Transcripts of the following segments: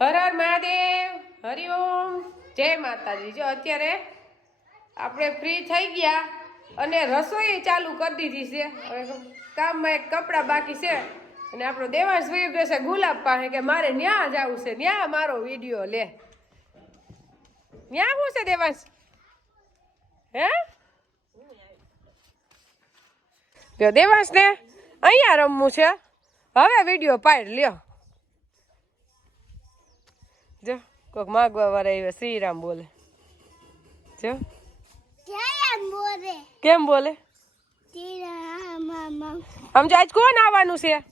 હર હર મહાદેવ હરિઓમ જય માતાજી. જો અત્યારે આપણે ફ્રી થઈ ગયા અને રસોઈ ચાલુ કરી દીધી છે. હવે કામમાં એક કપડાં બાકી છે અને આપણો દેવાંશ ભાઈ છે ગુલાબ પાસે કે મારે ન્યા જવું છે. ન્યા મારો વીડિયો લે. ન્યા શું છે દેવાંશ? હે? જો દેવાંશ ને અહીંયા રમવું છે. હવે વીડિયો પાડ લ્યો જો કોક માગવા વાળા આવ્યા શ્રીરામ બોલે. જો. કેમ બોલે? આમ જો આજ કોણ આવવાનું છે?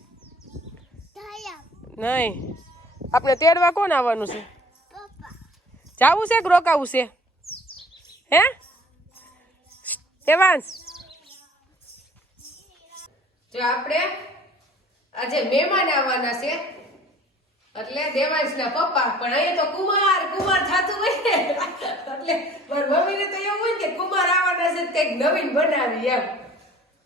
નહીં. આપણે તેડવા કોણ આવવાનું છે? જાવું છે કે રોકાવું છે? હે? દેવાંશ જો આપણે આજે મહેમાન આવવાના છે. એટલે દેવાંશના પપ્પા, પણ અહીંયા તો કુમાર કુમાર થાતું હોય ને. એટલે મારી મમ્મીને તો એવું હોય ને કે કુમાર આવવાના છે કંઈક નવીન બનાવી એમ.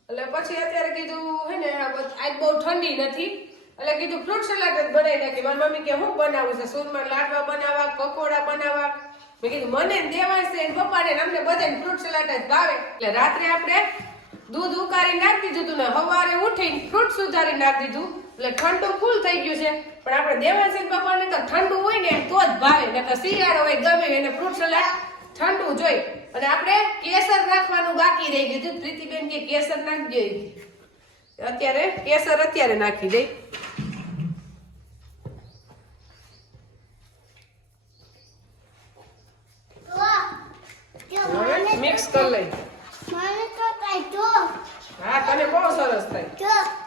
એટલે પછી અત્યારે કીધું હે ને આજ બહુ ઠંડી નથી. એટલે કીધું ફ્રૂટ સલાડ જ બનાવી નાખી મારી મમ્મી કે, હું બનાવું છે? સૂરમાં લાડવા બનાવવા પકોડા બનાવવા મેં કીધું, મને ને દેવાંશ ને પપ્પાને ને અમને બધાને ફ્રૂટ સલાડ જ ભાવે. એટલે રાત્રે આપણે દૂધ ઉકાળી નાખી દીધું ને, સવારે ઉઠીને ફ્રૂટ સુધારી નાખી દીધું. એટલે ઠંડુ ફૂલ થઈ ગયું છે. પણ આપણે દેવાંશી પપ્પાને તો ઠંડુ હોય ને તો જ ભાવે નકર શિયાળો હોય ગમે એને ફ્રૂટ સલાડ ઠંડુ જોઈ અને આપણે કેસર નાખવાનું બાકી રહી ગયું પ્રીતિબેન કે કેસર નાખજો અત્યારે કેસર અત્યારે નાખી દઈ મિક્સ કરી લઈ હા તને બહુ સરસ થાય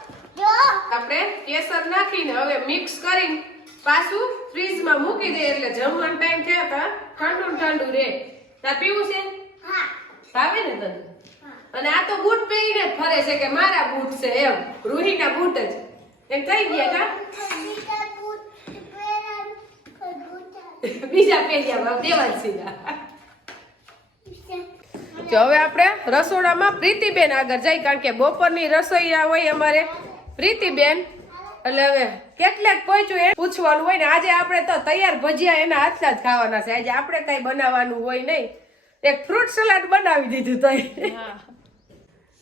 આપણે કેસર નાખીને હવે મિક્સ કરીને પાછું ફ્રીજમાં મૂકી દે એટલે જમવાનો ટાઈમ થયા તા ઠંડુ ઠંડુ રે તાર પીવું છે? ભાવે ને તને? અને આ તો બૂટ પહેરીને જ ફરે છે કે મારા બૂટ છે એમ. રૂહીના બૂટ જ. એમ થઈ ગયા કા? બીજા પહેર્યા દેવા સીધા. જો હવે આપણે રસોડામાં પ્રીતિબેન આગળ જાય કારણ કે બપોરની રસોઈ હોય અમારે. પ્રીતિબેન એટલે હવે કેટલાક પહોંચ્યું એ પૂછવાનું હોય ને આજે આપણે તો તૈયાર ભજીયા એના હાથના જ ખાવાના છે. આજે આપણે કઈ બનાવવાનું હોય નહીં. એક ફ્રૂટ સલાડ બનાવી દીધું તો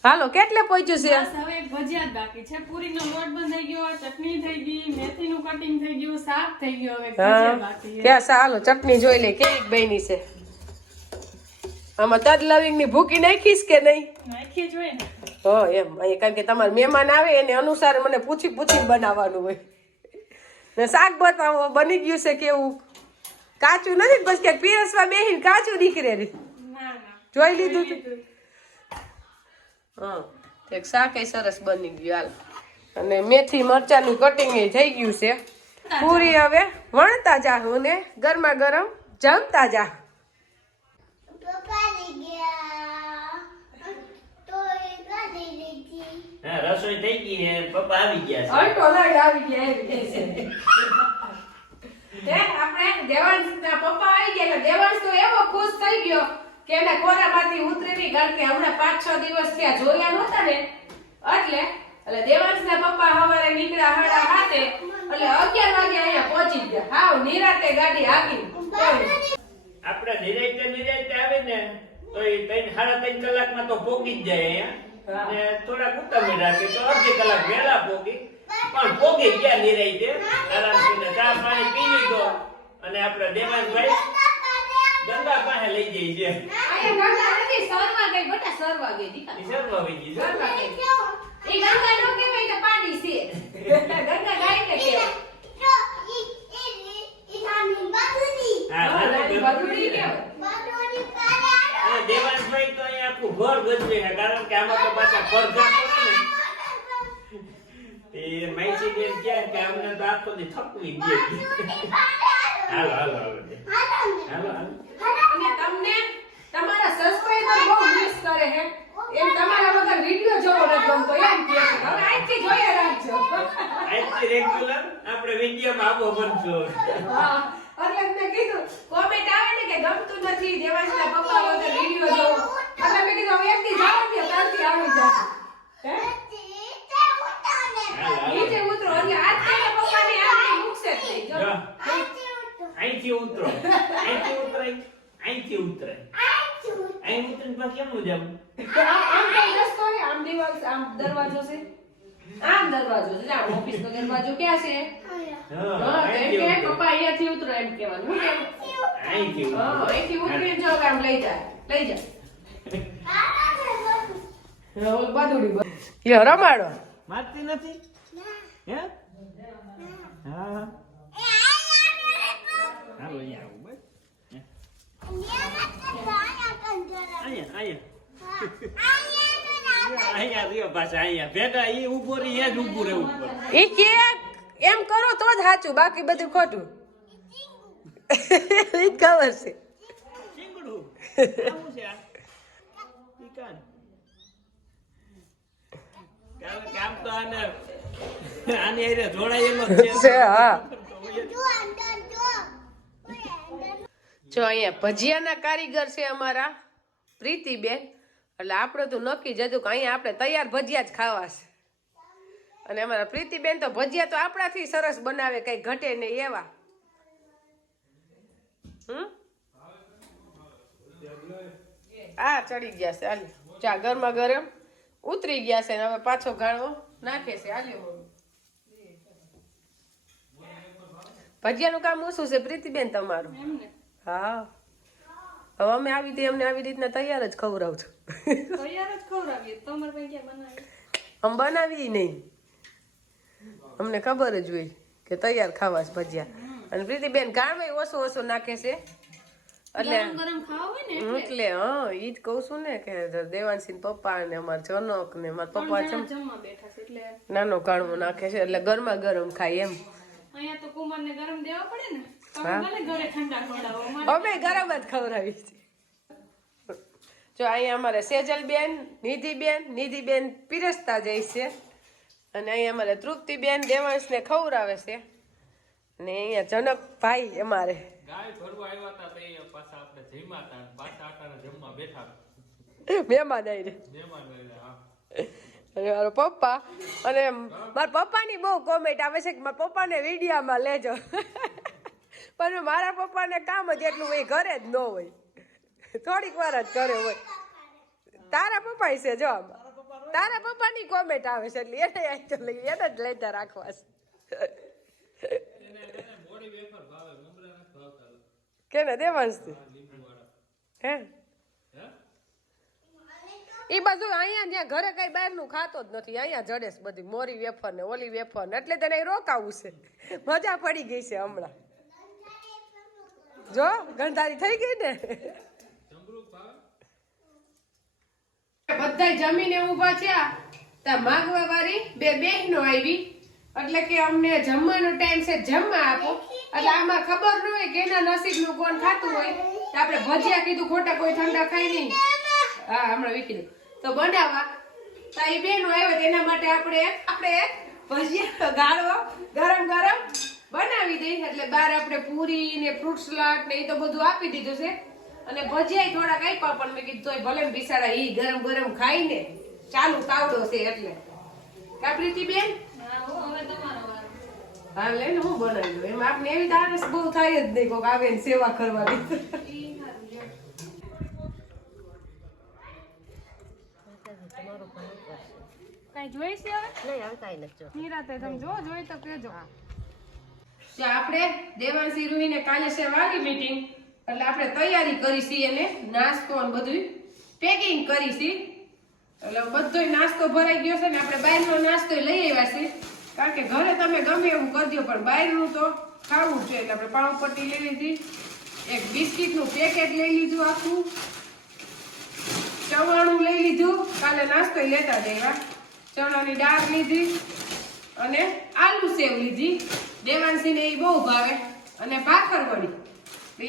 હાલો કેટલે પહોંચ્યું છે? હવે ભજીયા જ બાકી છે. પૂરીનો લોટ બંધાઈ ગયો ચટણી થઈ ગઈ મેથીનું કટિંગ થઈ ગયું શાક થઈ ગયું હવે ભજીયા બાકી છે. ક્યાં હાલો ચટણી જોઈ લે કેવી બની છે. આમાં તદ લવિંગની ભૂકી નાખીશ કે નહીં? નાખી જોઈએ ને. હા એમ કારણ કે તમારે મહેમાન આવે એને અનુસાર મને પૂછી પૂછીને બનાવવાનું હોય. ને શાક બતાવો બની ગયું છે કેવું? કાચું નથી બસ કે પીરસવા બેહીને કાચું નીકળે રે. જોઈ લીધું તું? હા એક શાક સરસ બની ગયું હાલ. અને મેથી મરચાનું કટિંગ થઈ ગયું છે. પૂરી હવે વણતા જાહું ને ગરમા ગરમ જમતા જા રસોઈ થઈ ગઈ છે પપ્પા આવી ગયા છે. અલ્ટો લાઈટ આવી ગયા એમ કહે છે. તે આપણે દેવાંશના પપ્પા આવી ગયા એટલે દેવાંશ તો એવો ખુશ થઈ ગયો કે એને કોરામાંથી ઉતરીની કારણ કે હમણાં પાંચ છ દિવસ થયા જોયા નહોતા ને. એટલે એટલે દેવાંશના પપ્પા સવારે નીકળ્યા હડા હાથે એટલે અગિયાર વાગે અહીંયા પહોંચી ગયા. હાવ નિરાતે ગાડી આવી આપણે નિરાતે નિરાતે આવે ને તો એ ત્રણ સાડા ત્રણ કલાકમાં તો પોકી જ જાય અહીંયા. ને થોડાક ઉતામી રાખે તો અડધી કલાક વહેલા પોગી પણ પોગી ગયા નિરાયતે આરામથી ચા પાણી પી લીધો અને આપણે દેવાંશભાઈ ગંગા પાસે લઈ જઈ છે ગંગા નથી સરવા ગઈ બેટા સરવા ગઈ દીકરા ઈ શરૂ આવી ગઈ છે સરવા ગઈ એ ગંગા નો કહેવાય કે પાડી છે ગંગા ગાય ને કહેવાય હા હા, નાની નાની બદુડી કહેવાય અને દેવાંશભાઈ તો અહીંયા આખું ઘર ગજવે છે કારણ કે આમાં તો પાછા પડઘા પડે ને. એ માઈસી બેન કહે કે અમને તો આખો દી થકવી દે. હાલો હાલો હાલો હાલો હાલો. અને તમને તમારા સબસ્ક્રાઇબર બહુ મિસ કરે હે. એમ તમારા વગર વિડિયો જોવો નથી ગમતો એમ કહે છે. હવે આજથી જોઈએ રાખજો. આજથી રેગ્યુલર આપણે વિડીયોમાં આવો બનજો. હા એટલે મેં કીધું કોમેન્ટ આવે ને કે ગમતું નથી. દેવાંશના પપ્પા વગર વિડિયો જોવો. એટલે મેં કીધું હવે એકથી જાવ કે ત્યારથી આવી જા નીચે ઉતરો. એટલે આજ પપ્પાને આમ મૂકશે જ નહીં. જો. જો. અહીંથી ઉતરો. અહીંથી ઉતરાય. અહીંથી ઉતરાય. અહીં ઉતરીને પાછું કેમનું જવું આમ આમ રસ્તો છે આમ દિવાલ આમ દરવાજો છે. આમ દરવાજો છે. આ ઓફિસ નો દરવાજો ક્યાં છે? હા એમ કે પપ્પા અહીંયાથી ઉતરો એમ કહેવાનું હું કેમ અહીંથી હા ઉતરો અહીંથી ઉતરી જાવ આમ લઈ જાય લઈ જા બાદુડી. રમાડો. મારતી નથી? હે? હા હાલો અહીંયા આવું બસ. અહીંયા અહીંયા અહીંયા. રહ્યો પાછા અહીંયા ભેગા ઈ ઊભો રહી એ જ ઊભું રહેવું પડે ઈ કે એમ કરો તો જ સાચું બાકી બધું ખોટું. ઈ ખબર છે. ચીંગડું આવું છે આ ઈ કાન કારણ તો આને આની હારે જોડાયેલો છે છે હા જો અહીંયા ભજીયાના કારીગર છે અમારા પ્રીતિબેન. એટલે આપણે તો નક્કી જ હતું કે અહીંયા આપણે તૈયાર ભજીયા જ ખાવા છે અને અમારા પ્રીતિબેન તો ભજીયા તો આપણાથી સરસ બનાવે કઈ ઘટે નહીં એવા. હમ? આ ચડી ગયા છે હાલ ચા ગરમા ગરમ ઉતરી ગયા છે હવે પાછો ગાળો નાખે છે હાલ્યો ભજીયાનું કામ ઓછું છે પ્રીતિબેન તમારું. હા. હવે અમે આવી રીતે અમને આવી રીતના તૈયાર જ ખવડાવજો તૈયાર જ ખવડાવીએ. તમારે પાસે ક્યાં બનાવી આમ બનાવી નહીં. અમને ખબર જ હોય કે તૈયાર ખાવા છે ભજીયા. અને પ્રીતિબેન કામે ઓછો ઓછો નાખે છે. એટલે એટલે. હા ઈ જ કહું છું ને કે દેવાંશી પપ્પા ને અમારા જનક ને મારા પપ્પા છે છે નાનો કાણવો નાખે છે એટલે ગરમા ગરમ ખાય એમ. અહીંયા તો કુમારને ગરમ દેવા પડે ને. અમે ગરમ જ ખવડાવી છે જો અહીંયા અમારે સેજલબેન નિધિબેન નિધિબેન પીરસતા જાય છે. અને અહીંયા અમારે તૃપ્તિબેન દેવાંશને ખવડાવે છે. અને અહીંયા જનકભાઈ અમારે. ગાય ભરવા આવ્યા હતા તો પાછા આપણે જમ્યા હતા પાછા આટાને જમવા બેઠા. મહેમાન આવી મહેમાન આવ્યા, હા. અને મારો પપ્પા. અને મારા પપ્પાની બહુ કોમેન્ટ આવે છે કે મારા પપ્પાને વિડીયામાં લેજો. પણ મારા પપ્પાને કામ જ એટલું હોય, ઘરે જ ન હોય. થોડીક વાર જ ઘરે હોય. તારા પપ્પા છે જો તારા પપ્પાની કોમેન્ટ આવે છે એટલે એને તો લઈ, એને જ લેતા રાખવા છે. કેને દેવાંશથી હે? એ બધું અહીંયા જ્યાં ઘરે કઈ બહારનું ખાતો જ નથી, અહીંયા જડેશ બધી. મોરી વેફર ને ઓલી વેફર ને એટલે તેને રોકાવું છે. મજા પડી ગઈ છે હમણાં. જો, ગણધારી થઈ ગઈ ને? બધા જમીને ઊભા થયા. તા માગવા વાળી બે બહેનો આવી. એટલે કે અમને જમવાનો ટાઈમ છે, જમવા આપો. એટલે આમાં ખબર ન હોય કે એના નસીબનું કોણ ખાતું હોય. તો આપણે ભજીયા કીધું, ખોટા કોઈ ઠંડા ખાઈ નહીં. હા, હમણાં દઉં. તો બનાવવા તો એ બેનો આવ્યો એના માટે આપણે આપણે ભજીયા ગાળો ગરમ ગરમ. બનાવી દઈ એટલે બાર આપણે પૂરી ને ફ્રૂટ સલાડ ને એ તો બધું આપી દીધું છે. અને ભજીયા થોડાક આપ્યા પણ મેં કીધું તોય ભલે બિસાડા ઈ ગરમ ગરમ ખાઈને ચાલુ તાવડો છે એટલે. કા બેન? હા હો, હવે તમારો વારો. હા બનાવી દઉં. એમાં આપણે એવી તારસ બહુ થાય જ નહીં કોક આવે ને સેવા કરવાની. ઈ સારું લ્યો. કાંઈ જોઈ છે હવે? નિરાતે તમે જો જોઈ તો કેજો જો આપણે દેવાંશી રૂહીને કાલે છે વાલી મીટિંગ એટલે આપણે તૈયારી કરીશી એને નાસ્તો ને બધું પેકિંગ કરીશી એટલે બધોય નાસ્તો ભરાઈ ગયો છે ને આપણે બહારનો નાસ્તો લઈ આવ્યા છીએ. કારણ કે ઘરે તમે ગમે એવું કરજો પણ બહારનું તો ખાવું છે. એટલે આપણે પાઉંપટ્ટી લઈ લીધી. એક બિસ્કિટનું પેકેટ લઈ લીધું આખું. ચવાણું લઈ લીધું. કાલે નાસ્તો લેતા જઈવા ચણાની દાળ લીધી અને આલુ સેવ લીધી. દેવાંશીને એ બહુ ભાવે અને ભાખર વળી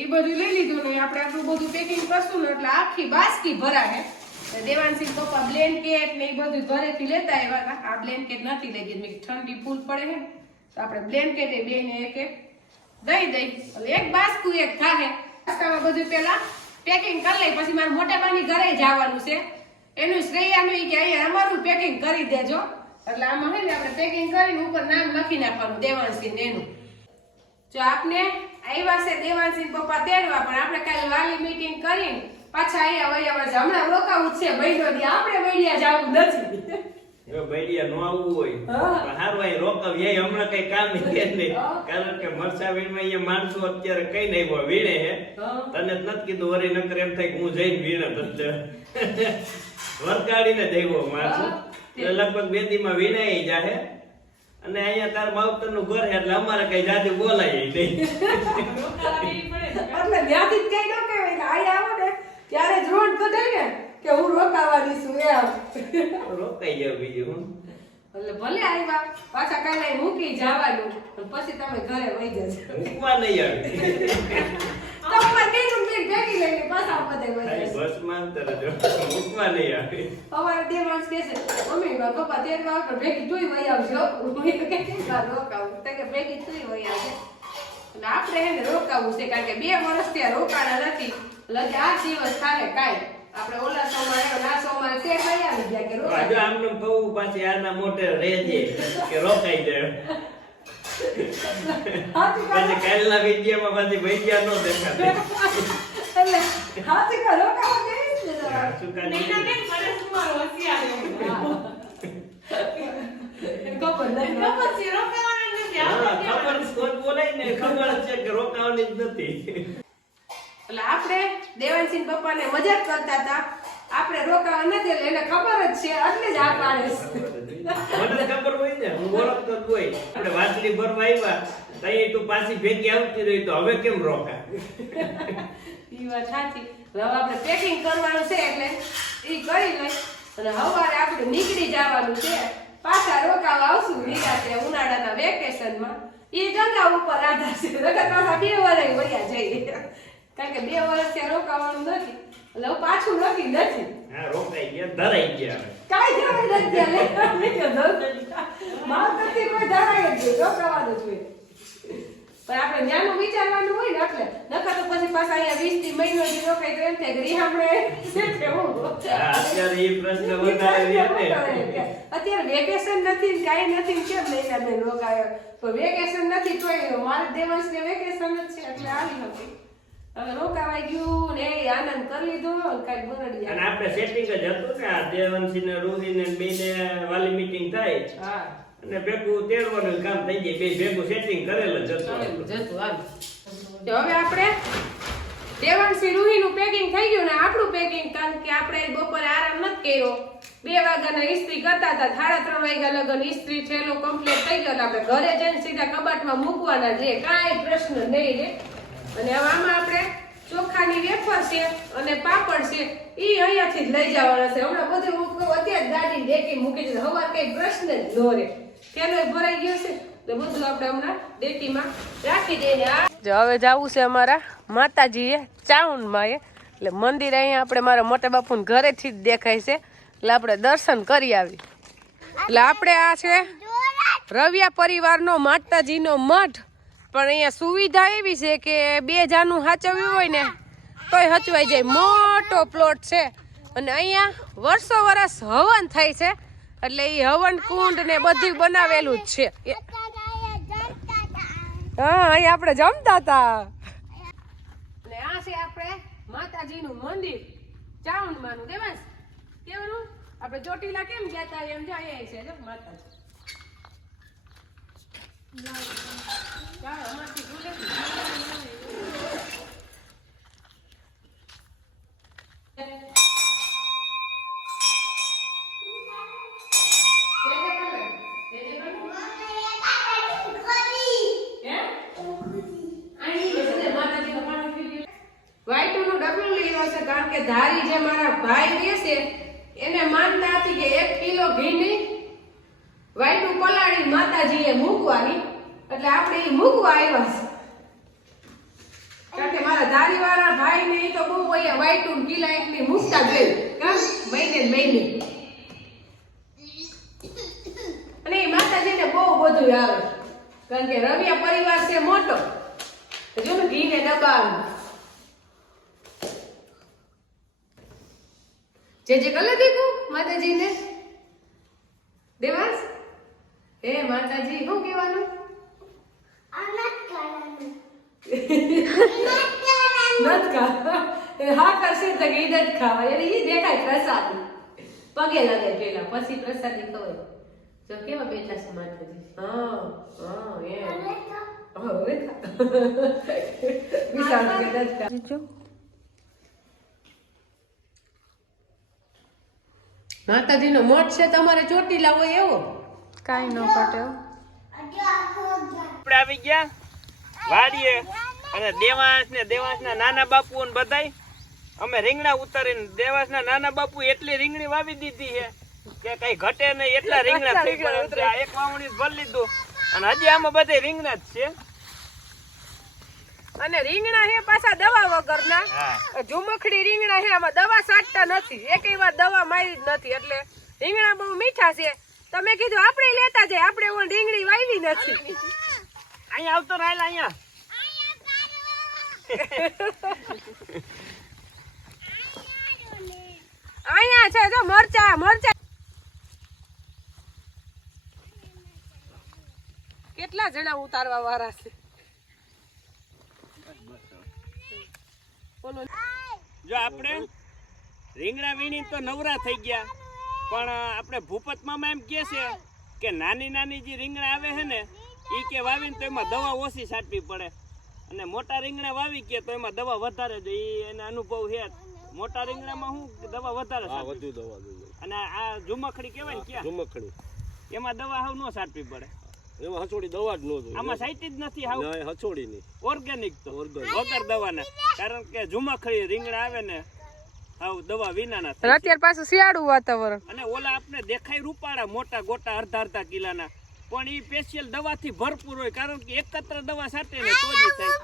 એ બધું લઈ લીધું ને આપણે આટલું બધું પેકિંગ કરશું ને એટલે આખી બાસ્કી ભરાશે. તો દેવાંશી પપ્પા બ્લેન્કેટ ને એ બધું ઘરેથી લેતા આવ્યા હતા. આ બ્લેન્કેટ નથી લઈ ગઈ ઠંડી ફૂલ પડે છે તો આપણે બ્લેન્કેટ એ બે ને એક એક દઈ દઈ. એટલે એક બાસ્કું એક થાય બાસ્કામાં બધું પેલા પેકિંગ કરી લઈ, પછી મારા મોટા બાની ઘરે જવાનું છે. એનું શ્રેયાનું કે અહીંયા અમારું પેકિંગ કરી દેજો. એટલે આમાં હે ને આપણે પેકિંગ કરીને ઉપર નામ લખી નાખવાનું દેવાંશી ને એનું જો આપને આવ્યા છે દેવાંશી પપ્પા તેડવા પણ આપણે કાલે વાલી મીટિંગ કરીને પાછા અહીંયા વળ્યા છે હમણાં રોકાવું છે મહિનો દી. આપણે વળ્યા જવું નથી. બૈડિયા નો આવવું હોય પણ હારું અહીં રોકાવીએ હમણાં કઈ કામ નહીં. કારણ કે મરસાવીણમાં અહીંયા માણસો અત્યારે કઈ નહીં હોય વીણે હે. તને નથી કીધું વરી નકર એમ થાય કે હું જઈને વીણે તો વરકાડીને દેવો માણસો. એટલે લગભગ બે દીમાં વિનાય જાહે. અને અહીંયા તાર માવતરનું ઘર એટલે અમારે કઈ જાતે બોલાય નહીં. એટલે ત્યાંથી જ કઈ ન કહેવાય કે આઈ આવો ને ત્યારે જ રોડ તો થાય ને કે હું રોકાવાની છું એમ. રોકાઈ જાવ બીજું હું. એટલે ભલે આવ્યા પાછા કાલે મૂકી જવાનું પછી તમે ઘરે વહી જશો મૂકવા નહીં આવી. તો અમારે બેનું બેન ભેગી લઈને પાછા બધે વહી ખાલી જજો બસમાં અંતર જ હોય. મૂકવા નહીં આવી. અમારે બે માણસ કહે છે મમ્મી મારા પપ્પા તેડવા આવે પણ ભેગી તુંય વહી આવજો. હું એમ કહે છે, "ના, રોકાવું? તો કે ભેગી તુંય વહી આવજે. અને આપણે એને રોકાવું છે કારણ કે બે વર્ષ ત્યાં રોકાણા નથી. એટલે આ દિવસ થાય કાંઈ. આપણે ઓલા સોમવારે ના સોમવારે તે વહી ગયા કે રોકાઈ. આમનું કહું પાછી આના મોટે રહેજે કે રોકાઈ જાય. પછી કાલના વિદ્યામાં પાછી ભૈયા નો દેખાય એટલે હાથી કરો કેમ છે, રોકાવાના નથી. ખબર જ બોલાય ને ખબર જ છે કે રોકાવાની જ નથી. એટલે આપણે દેવાનસિંહ પપ્પાને મજાક કરતા હતા. આપણે રોકાવા નથી એટલે એને ખબર જ છે એટલે જ આ પાડે છે. મને ખબર હોય ને હું ઓળખતો જ હોય. આપણે વાતલી ભરવા આવ્યા તઈ તું પાછી ભેગી આવતી રહી તો હવે કેમ રોકા ઈ વાત સાચી. હવે આપણે પેકિંગ કરવાનું છે એટલે ઈ કરી લઈ. અને સવારે આપણે નીકળી જવાનું છે. પાછા રોકાવા આવશું નિરાતે ઉનાળાના વેકેશનમાં ઈ ગંગા ઉપર આધાર છે. નકર પાછા બે વર્ષ વયા જઈએ. કારણ કે બે વર્ષ ત્યાં રોકાવાનું નથી. એટલે હું પાછું નથી નથી. હા રોકાઈ ગયા ધરાઈ ગયા. કાંઈ કે કોઈ જ જ. પણ આપણે વિચારવાનું હોય ને એટલે. નકર તો પછી પાછા અહીંયા વીસથી મહિનો થી રોકાય તો એમ થાય અત્યારે એ પ્રશ્ન વધારે રહ્યા અત્યારે વેકેશન નથી ને કાંઈ નથી ને કેમ લઈને રોકાયો? તો વેકેશન નથી તોય મારે દેવાંશને વેકેશન જ છે એટલે આવી હતી. હવે રોકાવાઈ ગયું ને આનંદ કરી લીધો કાઈ બરડી અને આપણે સેટિંગ જ હતું ને આ દેવનસિંહ ને રૂહી ને વાલી મીટિંગ થાય હા. અને ભેગું તેડવાનું કામ થઈ જાય બે ભેગું સેટિંગ કરેલ જ હતું જતું તો હવે આપણે દેવાંશી રૂહીનું પેકિંગ થઈ ગયું ને આપણું પેકિંગ કારણ કે આપણે બપોરે આરામ નથી કર્યો. બે વાગ્યાના ઇસ્ત્રી કરતા હતા સાડા ત્રણ વાગ્યા લગન ઇસ્ત્રી થયેલો કમ્પ્લીટ થઈ ગયો. આપણે ઘરે જઈને સીધા કબાટમાં મૂકવાના છે કાંઈ પ્રશ્ન નહીં રે. અને હવે આમાં આપણે ચોખાની વેફર છે અને પાપડ છે એ અહીંયાથી જ લઈ જવાના છે. હમણાં બધું હું અત્યારે જ ગાડી ડેકી મૂકી દીધું. હવાર કંઈ પ્રશ્ન જ ન રહે. તેનો ભરાઈ ગયો છે. તો બધું આપણે હમણાં ડેકીમાં રાખી દઈએ. હવે જવું છે અમારા માતાજીએ ચાઉનમાં એ. એટલે મંદિર અહીંયા આપણે મારા મોટા બાપુને ઘરેથી જ દેખાય છે. એટલે આપણે દર્શન કરી આવી. એટલે આપણે આ છે રવિયા પરિવારનો માતાજીનો મઠ પણ અહીંયા સુવિધા એવી છે કે બે જાનું સાચવ્યું હોય ને, તોય હચવાઈ જાય. મોટો પ્લોટ છે. અને અહીંયા વર્ષો વર્ષ હવન થાય છે. એટલે એ હવન કુંડ ને બધું બનાવેલું જ છે. હા અહીં આપણે જમતા હતા. ને આ છે આપણે માતાજીનું મંદિર. ચાઉંડમાનું દેવાંશ કેવું આપણે ચોટીલા કેમ ગયા હતા એમ જો અહીંયા છે જો માતાજી ચાલો અમારથી ભૂલે વાઈટુનું ડબલું લીધું હશે કારણ કે ધારી જે મારા ભાઈ રહેશે એને માનતા હતી કે એક કિલો ઘીની વાઈટું પલાળી માતાજીએ મૂકવાની એટલે આપણે ઈ મૂકવા આવ્યા છે કારણ કે મારા ધારી વાળા ભાઈ ને ઈ તો બહુ અહીંયા વાઈટું કિલા એકની મૂકતા જ હોય કાં મહિને ને મહિને અને એ માતાજીને બહુ બધું આવે. કારણ કે રવિયા પરિવાર છે મોટો. જો ને ઘીને ડબ્બા જે જે કલર દેખું માતાજીને. દેવાસ હે માતાજી, શું કહેવાનું? નથ ખા હા કરશે તો ખાવા. એટલે ઈ દેખાય પ્રસાદ. પગે લગે પેલા. પછી પ્રસાદી ખવાય. જો કેવા બેઠા છે માતાજી હા હા હા, હવે ખા. વિશાલ કે નથી ખા. માતાજીનો મઠ છે તમારે ચોટીલા હોય એવો કાંઈ ન હો. આપણે આવી ગયા વાડીએ અને દેવાંશ ને દેવાંશ ના નાના બાપુ ને બધાય અમે રીંગણા ઉતારીને દેવાંશ ના નાના બાપુ એટલી રીંગણી વાવી દીધી છે. કે કઈ ઘટે નહીં એટલા રીંગણા થઈ ગયા. એક વાવણી ભરી લીધું અને હજી આમાં બધે રીંગણા જ છે. અને રીંગણા હે પાછા દવા વગરના. ઝુમખડી રીંગણા હે આમાં દવા છાંટતા નથી. એકેય વાર દવા મારી જ નથી એટલે રીંગણા બહુ મીઠા છે. તમે કીધું આપણે લેતા જાય આપણે ઓન રીંગણી વાવી નથી. અહીંયા આવતો રાયલા અહીંયા. અહીંયા છે જો મરચા મરચા કેટલા જણા ઉતારવા વાળા છે? બોલો. જો આપણે રીંગણા વીણી તો નવરા થઈ ગયા પણ આપણે ભૂપત મામા એમ કે છે કે નાની નાની જે રીંગણા આવે છે ને એ કે વાવીને તો એમાં દવા ઓછી છાંટવી પડે. અને મોટા રીંગણા વાવી કે તો એમાં દવા વધારે જ એ એનો અનુભવ છે મોટા રીંગણામાં શું દવા વધારે વધુ દવા અને આ ઝુમખડી કહેવાય ને ક્યાં? ઝુમખડી. એમાં દવા હાવ ન છાંટવી પડે. એમાં હસોડી દવા જ ન જોઈએ. આમાં સાઈટી જ નથી હાવ. ના હસોડી ની ઓર્ગેનિક તો. વગર દવાના. કારણ કે જુમાખળી રીંગણા આવે ને હાવ દવા વિનાના થાય અત્યારે પાછું શિયાળું વાતાવરણ. અને ઓલા આપને દેખાય રૂપાળા મોટા ગોટા અડધા અડધા કિલાના. પણ એ સ્પેશિયલ દવાથી ભરપૂર હોય કારણ કે એકત્ર દવા સાથે ને તો જ થાય.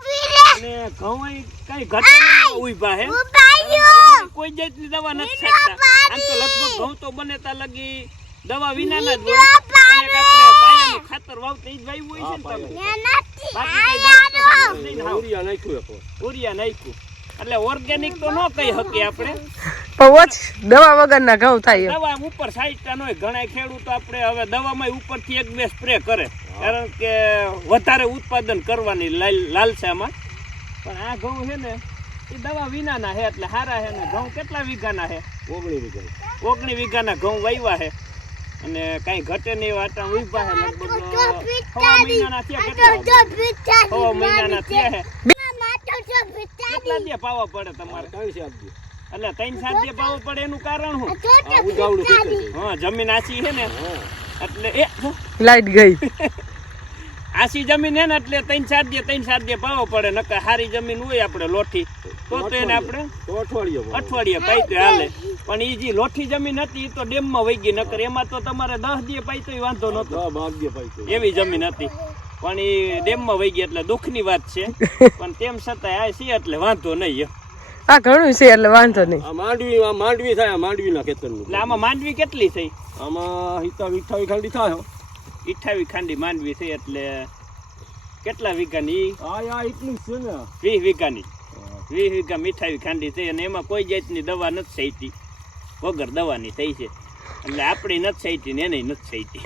અને ઘઉં કઈ ઘટે નહીં ઊભા હે. કોઈ જાતની દવા નથી છાંટતા. આમ તો લગભગ ઘઉં તો બને તા લગી દવા વિનાના જ હોય પણ એક આપણે પાયાનું ખાતર વાવતા ઈ જ વાવ્યું હોય છે ને તમે. નાખ્યું એક વાર. નાખ્યું. એટલે ઓર્ગેનિક તો ન કહી શકીએ આપણે. દવા વગરના ઘઉં થાય દવા ઉપર સાઈડતા ન હોય. ઘણા ખેડૂતો આપણે હવે દવામાં ઉપરથી એક બે સ્પ્રે કરે. કારણ કે વધારે ઉત્પાદન કરવાની લાલ- લાલસામાં. પણ આ ઘઉં છે ને એ દવા વિનાના છે. એટલે સારા છે ને ઘઉં કેટલા વીઘાના છે? ઓગણી વીઘા ઓગણી વીઘાના ઘઉં વાવ્યા છે. અને કાંઈ ઘટે નહીં વાટા ઊભા હે લગભગ સવા મહિનાના થયા કેટલા મહિનાના થયા હે. કેટલા દે પાવા પડે તમારે? કાંઈ છે આપજો એટલે ત્રણ સાત દે પાવા પડે એનું કારણ શું? ઉગાવડું હા જમીન આછી છે ને. એટલે એ લાઈટ ગઈ. આછી જમીન હે ને એટલે ત્રણ સાત દે ત્રણ સાત દે પાવો પડે. નકર સારી જમીન હોય આપણે લોઠી. તો તો એને આપણે અઠવાડિયે પાઈ હાલે. પણ એ જે લોઠી જમીન હતી એ તો ડેમમાં વહી ગઈ નકર એમાં તો તમારે દસ દે પાઈ વાંધો દે એવી જમીન હતી. પણ એ ડેમમાં વહી ગઈ એટલે દુઃખની વાત છે. પણ તેમ છતાંય આ છે એટલે વાંધો નહીં આ ઘણું છે એટલે વાંધો નહીં. આ માંડવી આ માંડવી થાય આ માંડવીના ખેતરનું. એટલે આમાં માંડવી કેટલી થઈ? આમાં હિતા વિઠાવી ખાંડી થાય અઠાવી ખાંડી માંડવી થઈ એટલે કેટલા વીઘાની? આ આ એટલું છે ને. વીસ વીઘાની. વીસ વીઘા મીઠાવી ખાંડી થઈ અને એમાં કોઈ જાતની દવા નથી સહીતી વગર દવાની થઈ છે. એટલે આપણી નથી સહીતી ને એની નથી સહીતી